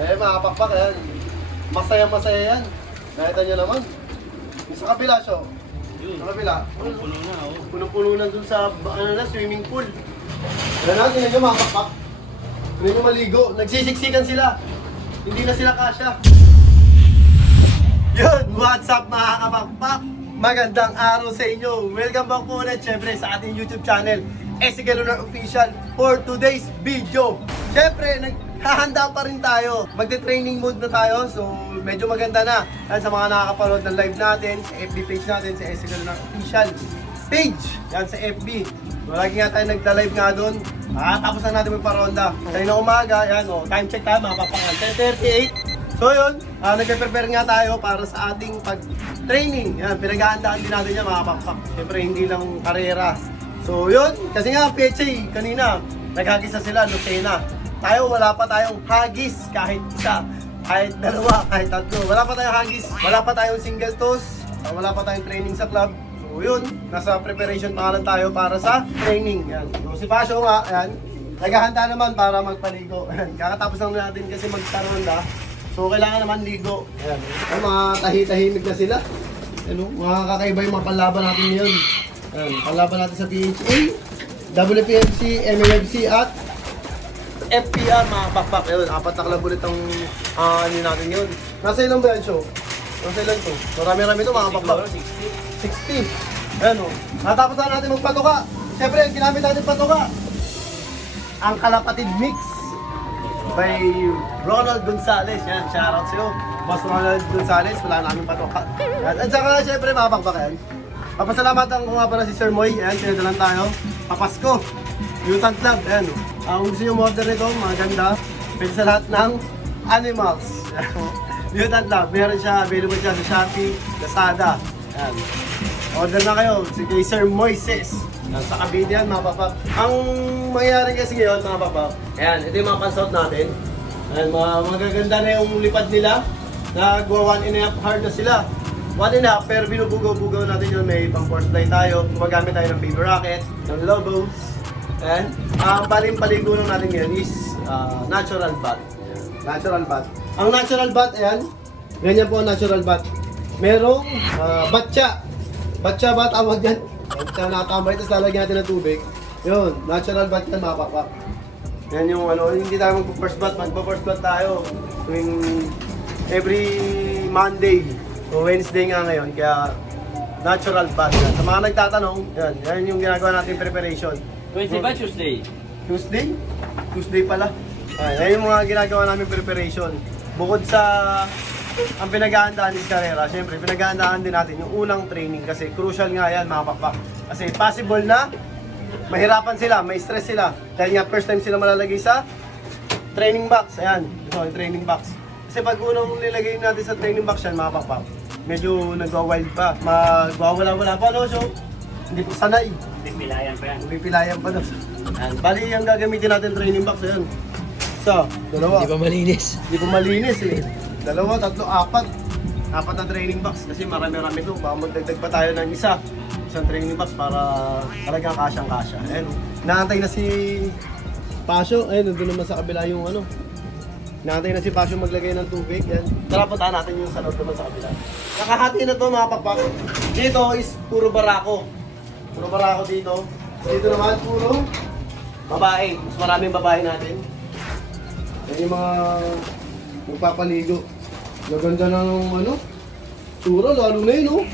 Eh mga kapakpak yan. Masaya-masaya yan. Nakita nyo naman. Yung sa kabila siya. Sa kabila. Puno na, oh. Puno-puno na dun sa swimming pool. Wala natin yun yung mga kapakpak. Hindi nyo maligo. Nagsisiksikan sila. Hindi na sila kasya. Yun, what's up mga kapakpak? Magandang araw sa inyo. Welcome back po ulit syempre sa ating YouTube channel, Ezekiel Lunar Official, for today's video. Syempre, naghahanda pa rin tayo. Magte-training mode na tayo, so medyo maganda na. Yan sa mga nakakapanood ng live natin, sa FB page natin, sa Ezekiel Lunar Official page. Yan sa FB. So, lagi nga tayo nagda-live nga doon. Tapos na natin magparonda. Kanina umaga, yan o, time check tayo mga kapakpak. 10:38. So yun, nagpe-prepare nga tayo para sa ating pag-training. Yan, pinag-aandaan din natin yan mga pakpak. Siyempre hindi lang karera. So yun, kasi nga PHA kanina, naghagis na sila, Lucena. Tayo wala pa tayong hagis kahit isa, kahit dalawa, kahit tatlo. Wala pa tayong hagis, wala pa tayong single toes, wala pa tayong training sa club. So yun, nasa preparation pa lang tayo para sa training. Yan. So si Pasio nga, yan, naghahanda naman para magpaligo. Kakatapos lang natin kasi magtaronda. So kailangan naman ligo. Ayan. Ay, mga tahi-tahimik na sila. Ano, mga kakaiba yung mga panlaban natin ngayon. Ayan, panlaban natin sa PHA, WPFC, MLFC at FPR mga pakpak. Ayun, 4 na club ulit ang ano natin yun. Nasa ilang ba yan show? Nasa ilang to? Marami-rami ito mga pakpak. 60. Ayan o. Natapos na natin magpatuka. Siyempre, ginamit natin patuka. Ang Kalapatid Mix by Ronald Gonzales. Yan, shoutout sa'yo. Boss Ronald Gonzales, wala namin patoka. At saka syempre mga pakpak yan. Papasalamatan ko nga pala si Sir Moy. Yan, sinadalan tayo. Papasko. Mutant Club. Yan. Ang gusto yung order nito, maganda. Pwede sa lahat ng animals. Mutant Club. Meron siya, available siya sa Shopee, Lazada. Yan. Order na kayo. Si kay Sir Moises. Sa kabid yan mga pakpak. Ang mangyayari kasi ngayon mga pakpak, ayan, ito yung mga pansot natin. Ayan, magaganda na yung lipad nila. Nagwa 1.5 hard na sila. 1.5 pero binubugaw-bugaw natin yun. May pang force fly tayo. Gumagamit tayo ng baby rocket, ng lobos. Ayan. Ang paligo lang natin ngayon is natural bath. Ayan. Natural bath. Ang natural bath, ayan. Ganyan po ang natural bath. Merong batcha. Batcha ba tawag yan? Batcha nakatambay, tapos lalagyan natin ng tubig. Yun, natural bath yan mga pakpak. Yan yung ano, hindi tayo magpo-first bath, magpo-first bath tayo tuwing every Monday o Wednesday nga ngayon, kaya natural bath yan. Sa mga nagtatanong, yan yung ginagawa natin preparation. Wednesday ba Tuesday? Tuesday? Tuesday pala. Yan yung mga ginagawa namin preparation. Bukod sa ang pinag-aandaan is karera, syempre pinag-aandaan din natin yung unang training kasi crucial nga yan mga pakpak. Kasi possible na mahirapan sila, may stress sila. Dahil nga first time sila malalagay sa training box. Ayan, ito yung training box. Kasi pag unang nilagay natin sa training box yan mga pakpak, medyo nagwa-wild pa, magwawala-wala pa no, so hindi po sanay. Pipilayan pa yan. Pipilayan pa no. Ayan, bali yung gagamitin natin training box, ayan. So, dalawa. Hindi pa malinis. Hindi pa malinis eh. 2, 3, 4 na training box kasi marami-rami ito. Baka magdagdag pa tayo ng isang training box para talagang kasyang-kasya. Ayan. Naantay na si Pasio. Ayun, nandun naman sa kabila yung ano. Naantay na si Pasio maglagay ng tubig. Yan. Tara, puntahan natin yung sa loob naman sa kabila. Nakahati na to mga pakpak. Dito is puro barako. Puro barako dito. Dito naman puro babae. Mas maraming babae natin. Yan yung mga magpapaligo. Maganda na ng ano, tsura, lalo na yun, oh.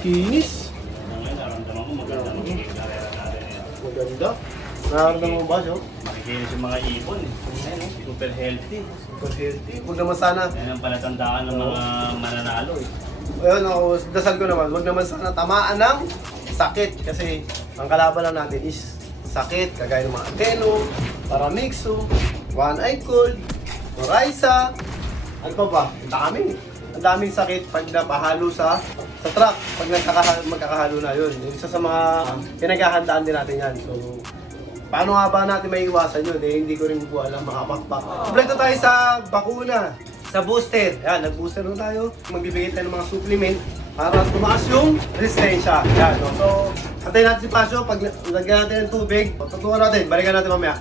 Kinis. Naramdaman mo maganda magiging karera natin. Maganda. Nararamdaman mo ba, Jo? Makikinis yung mga ibon. Super healthy. Super healthy. Huwag naman sana. Yan ang palatandaan ng mga mananalo eh. Ayun, ako, dasal ko naman. Huwag naman sana tamaan ng sakit. Kasi ang kalaban lang natin is sakit. Kagaya ng mga Ateno, Paramixo, One Eye Cold, Orisa. Ano pa ba? Ang dami. Ang daming sakit pag napahalo sa truck. Pag magkakahalo na yun. Isa sa mga pinaghahandaan din natin yan. So, paano nga ba natin may iwasan yun? Eh, hindi ko rin po alam mga pakpak. Kompleto tayo sa bakuna. Sa booster. Yan, nag-booster na tayo. Magbibigay tayo ng mga supplement para tumaas yung resistensya. Yan, no? So, antayin natin si Pasio. Pag lagyan natin ng tubig, tutukan natin. Balikan natin mamaya.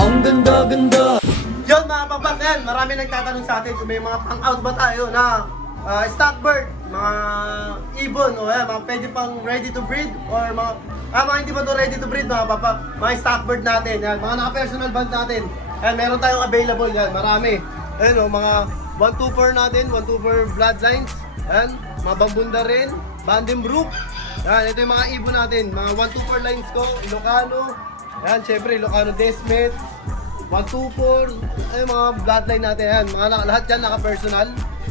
Ang ganda-ganda. Yun mga papak yan, marami nagtatanong sa atin kung may mga pang-out ba tayo na stock bird, mga ibon, o yan, mga pwede pang ready to breed, or mga hindi pa to ready to breed mga papak, mga stock bird natin, yan, mga naka-personal band natin. Yan, meron tayong available yan, marami. Ayun o, mga 124 natin, 124 bloodlines, yan, mga bambunda rin, Vandenbroek. Yan, ito yung mga ibon natin, mga 124 lines ko, Ilocano, yan, syempre, Ilocano Desmet, 124, ay mga bloodline natin yan, mga lahat yan naka-personal.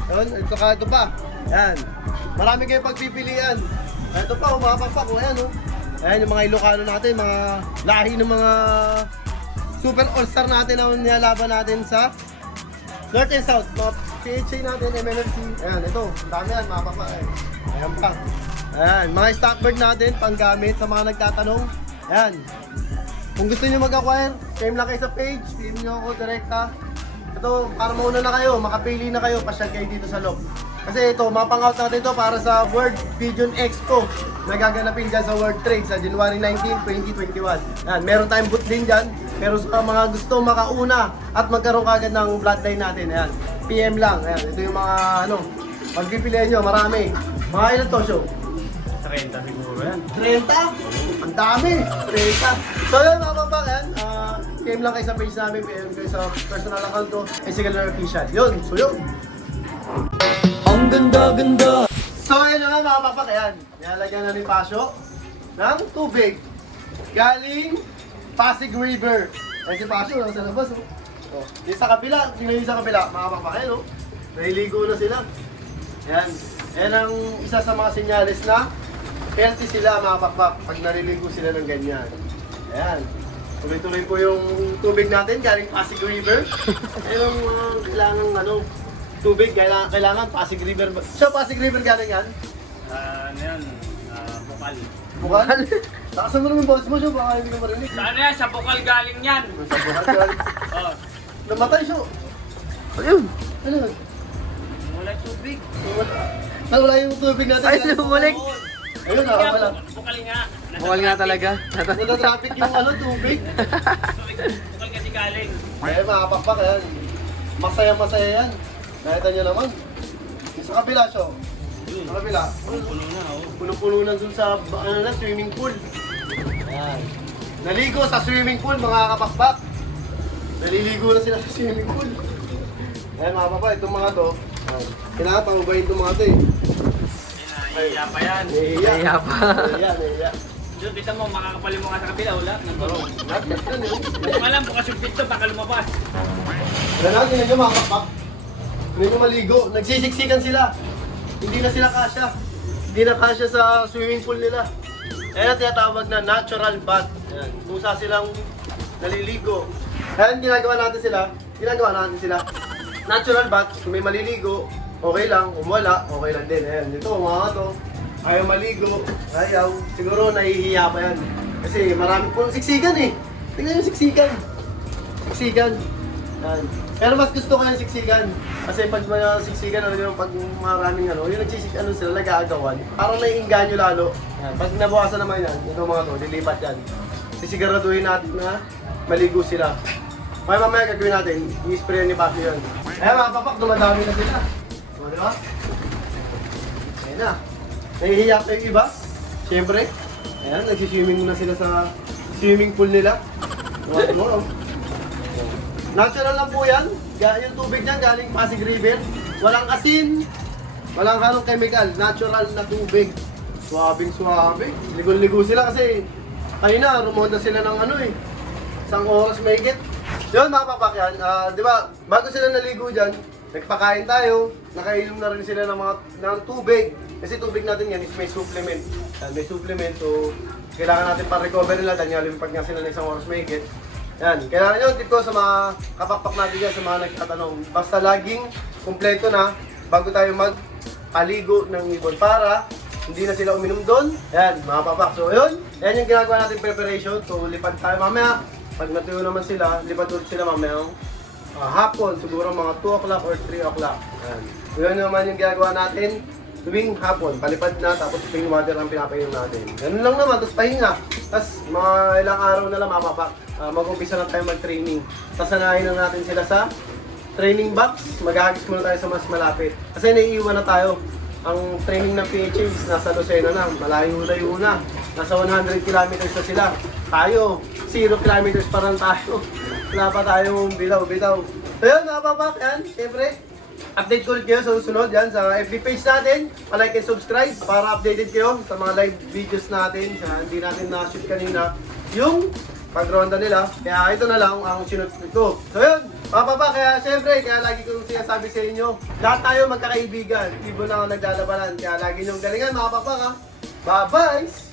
Yan, ito ka, ito pa, yan, marami kayong pagpipilian. Ito pa, mga papak, yan o. Ayan yung mga Ilocano natin, mga lahi ng mga super all-star natin na nilalaban natin sa North and South, mga PHA natin, MNFC. Ayan, ito, ang dami yan, mga papa. Ayan pa. Ayan, mga stock bird natin, panggamit sa mga nagtatanong. Ayan. Kung gusto niyo mag-acquire, PM lang kayo sa page, PM niyo ako direkta. Ito, para mauna na kayo, makapili na kayo, pasyal kayo dito sa loob. Kasi ito, mapang-out natin ito para sa World Pigeon Expo na gaganapin dyan sa World Trade sa January 19, 2021. Yan, meron tayong booth din dyan. Pero sa mga gusto makauna at magkaroon kagad ng bloodline natin, ayan, PM lang. Ayan, ito yung mga pagpipilian nyo, marami. Mga ilan to, show? 30 siguro yan. 30? Ang dami! 30. So yun mga babak, yan. PM lang kayo sa page namin, PM kayo sa personal account ko, Esigal Runner Official. Yun, so yun. Ang ganda-ganda. So yun na nga mga papak, yan. Nilalagyan na ni Pasyo ng tubig. Galing Pasig River. Ay si Pasyo, nasa labas oh. Oh. Yung sa kabila, tingnan yung sa kabila, mga papak, yan oh. Nahiligo na sila. Yan. Yan ang isa sa mga senyales na healthy sila mga papak pag naliligo sila ng ganyan. Ayan. Tuloy-tuloy po yung tubig natin galing Pasig River. Yan ang kailangan tubig, kailangan Pasig River. So, Pasig River galing yan? Ano yan? Bukal. Bukal? Takasan mo naman boss mo siya, baka hindi ka marinig. Saan yan? Sa bukal galing yan. Sa bukal galing. Oh, Namatay siya. Ayun. Ano? wala tubig. Nawala yung tubig natin. Ay, lumulek. Ayun, nakawala. Bukal nga. Nasa Bukal nga traffic. talaga. Wala traffic yung tubig. Bukal kasi galing. Kaya mga pakpak yan. Masaya-masaya yan. Nakita nyo naman. Yung sa kabila siya. Sa kabila. Puno na oh. Puno-puno na dun sa swimming pool. Yan. Naligo sa swimming pool mga kapakpak. Naliligo na sila sa swimming pool. Ayan mga papa, itong mga to. Kailangan pangubahin itong mga to eh. Nahiya pa yan. Nahiya. Nahiya pa. Nahiya. Doon, kita mo, makakapalin mo nga sa kabila, wala. Nagkaroon. Lahat yan eh. Kung alam, bukas yung pinto, baka lumabas. Wala na, tingnan nyo mga kapakpak. Hindi nyo maligo. Nagsisiksikan sila. Hindi na sila kasya. Hindi na kasya sa swimming pool nila. Ayan ang tinatawag na natural bath. Ayan. Kusa silang naliligo. Ayan, ginagawa natin sila. Natural bath, kung may maliligo, okay lang. Kung wala, okay lang din. Ayan, ito mga to. Ayaw maligo, ayaw. Siguro nahihiya pa yan. Kasi marami pong siksikan eh. Tingnan yung siksikan. Siksikan. Yan. Pero mas gusto ko yung siksikan. Kasi pag may siksikan, pag maraming yung sila, nag-aagawan. Parang naiinganyo lalo. Yan. Pag nabukasan naman yan, ito mga to, dilipat yan. Sisiguraduhin natin na maligo sila. Kaya mamaya gagawin natin, i-spray ni Papi yun. Ayan mga papak, dumadami na sila. O, di ba? Ayan na. Nahihiya pa yung iba. Siyempre. Ayan, nagsiswimming na sila sa swimming pool nila. Ano? Natural lang po yan. Yung tubig niyan galing Pasig River. Walang asin. Walang halong chemical. Natural na tubig. Swabing swabe. Ligo-ligo sila kasi kanina rumonda sila ng isang oras mahigit. Yun mga papakyan, di ba, bago sila naligo dyan, nagpakain tayo, nakainom na rin sila ng tubig. Kasi tubig natin yan is may supplement. May supplement, so kailangan natin pa-recover nila dahil lumipad nga sila ng isang oras mahigit. Yan, kailangan yun, tip ko sa mga kapakpak natin yan, sa mga nagtatanong. Basta laging kumpleto na bago tayo magpaligo ng ibon para hindi na sila uminom doon. Yan, mga papak. So yun, yan yung ginagawa natin preparation. So lipad tayo mamaya. Pag natuyo naman sila, lipat ulit sila mamayang hapon, siguro mga 2 o'clock or 3 o'clock. Yan. So yun naman yung ginagawa natin. tuwing hapon, palipad na, tapos spring water ang pinapainom natin. Ganun lang naman, tapos pahinga. Tapos mga ilang araw na lang mapapak, mag-umpisa na tayo mag-training. Sasanayin na natin sila sa training box, maghahagis muna tayo sa mas malapit. Kasi naiiwan na tayo. Ang training ng PHA is nasa Lucena na, malayo-layo na. Nasa 100 kilometers na sila. Tayo, 0 kilometers pa lang tayo. Wala pa tayong bitaw-bitaw. So yun, mga papak, yan, syempre, update ko ulit kayo sa susunod yan sa FB page natin. Pa-like and subscribe para updated kayo sa mga live videos natin. Sa hindi natin na-shoot kanina yung pag-ronda nila. Kaya ito na lang ang sinunod ko. So yun, mga papak, kaya syempre, kaya lagi kong sinasabi sa inyo, lahat tayo magkakaibigan. Ibon lang ang naglalabanan. Kaya lagi nyong galingan, mga papak, ha. Bye-bye!